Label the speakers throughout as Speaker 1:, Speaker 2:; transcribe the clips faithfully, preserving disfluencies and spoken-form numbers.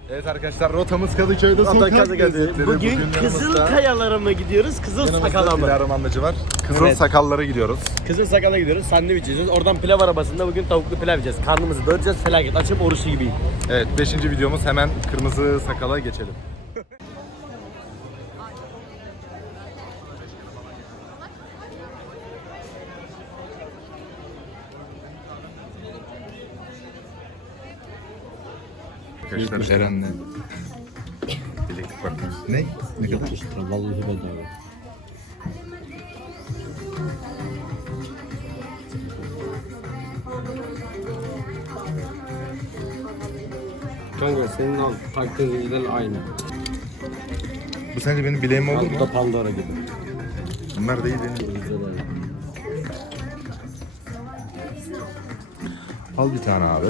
Speaker 1: Evet arkadaşlar, rotamız Kadıköy'de sokak lezzetleri.
Speaker 2: Bugün Kızıl Kayalara mı gidiyoruz, Kızıl Sakal'a mı?
Speaker 1: Dilara Mandacı var. Kızıl
Speaker 2: Evet.
Speaker 1: Sakallara gidiyoruz.
Speaker 2: Kızıl Sakal'a gidiyoruz, sandviç yiyeceğiz. Oradan pilav arabasında bugün tavuklu pilav yiyeceğiz. Karnımızı doyuracağız, felaket açıp oruçlu gibiyim.
Speaker 1: Evet, beşinci videomuz, hemen Kırmızı Sakal'a geçelim. Arkadaşlar Eren'le birlikte bakıyoruz. Ne? Ne kadar?
Speaker 2: Vallahi bedava. Kanka senin al taktığın zincirler aynı.
Speaker 1: Bu sence benim bileğim olur
Speaker 2: Bu da
Speaker 1: mu?
Speaker 2: Pandora gibi.
Speaker 1: Bunlar değil benim. Al bir tane abi.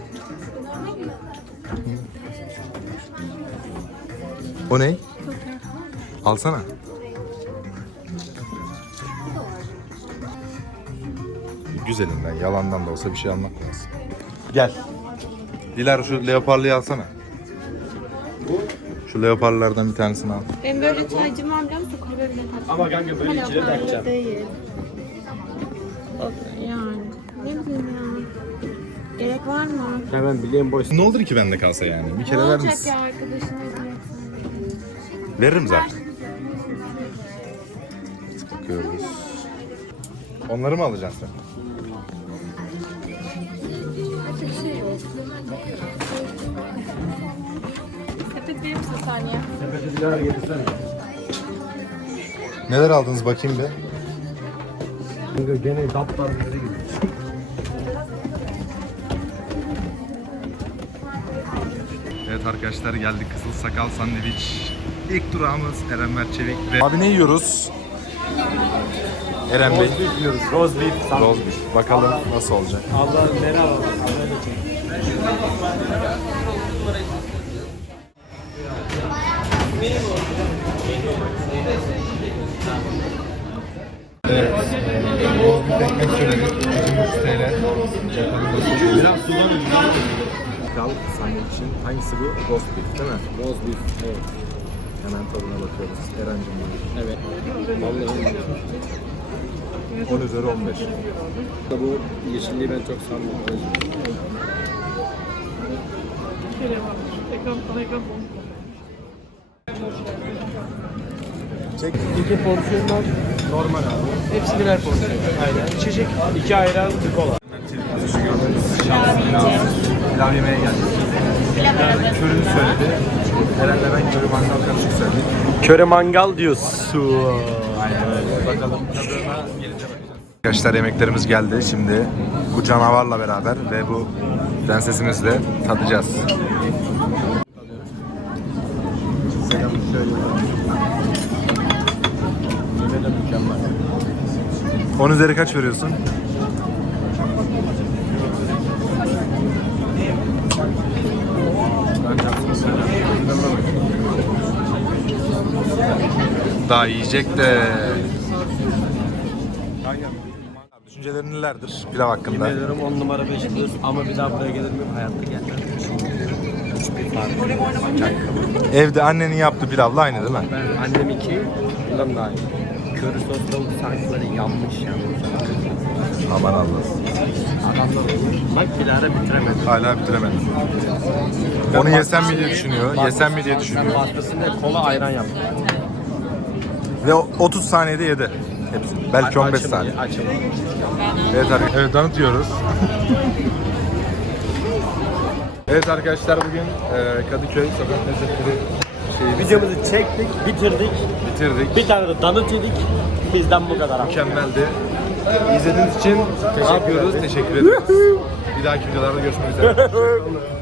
Speaker 1: O ne? Alsana. Güzelinden, yalandan da olsa bir şey almak lazım. Gel. Dilara şu leoparlıyı alsana. Şu leoparlardan bir tanesini al.
Speaker 3: Ben böyle çaycım var biliyor musun? Kolye bile tatlı.
Speaker 2: Ama kanka böyle içine takacağım.
Speaker 3: Değil. Yani ne bileyim ya. Gerek var mı?
Speaker 2: Hemen bileğim boş.
Speaker 1: Ne olur ki bende kalsa yani? Bir
Speaker 3: Ne
Speaker 1: kere ver
Speaker 3: olacak
Speaker 1: misin?
Speaker 3: ya arkadaşına hediye?
Speaker 1: Veririm zaten. Bakıyoruz. Onları mı alacaksın sen?
Speaker 3: Başka bir şey yok. Sepet verir misin saniye?
Speaker 2: Sepeti bir daha getirsene.
Speaker 1: Neler aldınız bakayım be?
Speaker 2: Kanka gene daplar bize gidiyor.
Speaker 1: Evet arkadaşlar, geldik Kızıl Sakal Sandviç. İlk durağımız Eren Merçevik ve... Abi ne yiyoruz? Eren Bey.
Speaker 2: Roast beef yiyoruz. Roast beef. sandviç.
Speaker 1: Roast beef. Bakalım nasıl olacak.
Speaker 2: Allah merhaba.
Speaker 1: Evet. Roast beef ekmek söyledik. yirmi üç T L.
Speaker 2: Biraz sudan
Speaker 1: Kral sandviç için hangisi bu? Roast beef değil mi?
Speaker 2: Roast beef. Evet.
Speaker 1: Hemen tadına bakıyoruz. Eren'cim buyur.
Speaker 2: Evet. Vallahi
Speaker 1: on üzeri on beş.
Speaker 2: bu yeşilliği ben çok sanmıyorum.
Speaker 1: Çek.
Speaker 2: İki porsiyon normal abi. Hepsi birer porsiyon. Aynen. İçecek iki ayran bir kola.
Speaker 1: Pilav yemeye geldik.
Speaker 3: Pilav arabası.
Speaker 1: Körünü söyledi. Eren'le ben körü mangal karışık söyledik.
Speaker 2: Köre mangal diyorsun.
Speaker 1: Aynen öyle. Bakalım tadına gelince bakacağız. Arkadaşlar yemeklerimiz geldi. Şimdi bu canavarla beraber ve bu prensesimizle tadacağız.
Speaker 2: Selam söylüyorum. Yine de mükemmel.
Speaker 1: on üzeri kaç veriyorsun? Daha yiyecek de. Düşüncelerin nelerdir pilav hakkında?
Speaker 2: Yemin ederim on numara beş yıldız ama bir daha buraya gelir miyim? Hayatta gelmem. Hiçbir fark.
Speaker 1: Evde annenin yaptığı pilavla aynı değil mi?
Speaker 2: Ben annem iki, bundan daha iyi. Köri sos tavuk sanki böyle yanmış yanmış.
Speaker 1: Aman Allah'ım.
Speaker 2: Adamlar bak Dilara bitiremedi.
Speaker 1: Hala bitiremedim. Onu yesem mi diye düşünüyor, yesem mi diye düşünüyor.
Speaker 2: Ben başkasında kola ayran yaptım.
Speaker 1: Ve otuz saniyede yedi hepsini. Belki on beş
Speaker 2: Açım,
Speaker 1: saniye.
Speaker 2: Açım.
Speaker 1: Evet arkadaşlar, evet, tanıtıyoruz. Evet arkadaşlar, bugün e, Kadıköy sokak lezzetleri şeyimizi
Speaker 2: Videomuzu çektik, bitirdik.
Speaker 1: bitirdik.
Speaker 2: Bir tane de donut yedik. Bizden bu kadar.
Speaker 1: Mükemmeldi. İzlediğiniz için ne yapıyoruz? Teşekkür ederiz. Bir dahaki videolarda görüşmek üzere.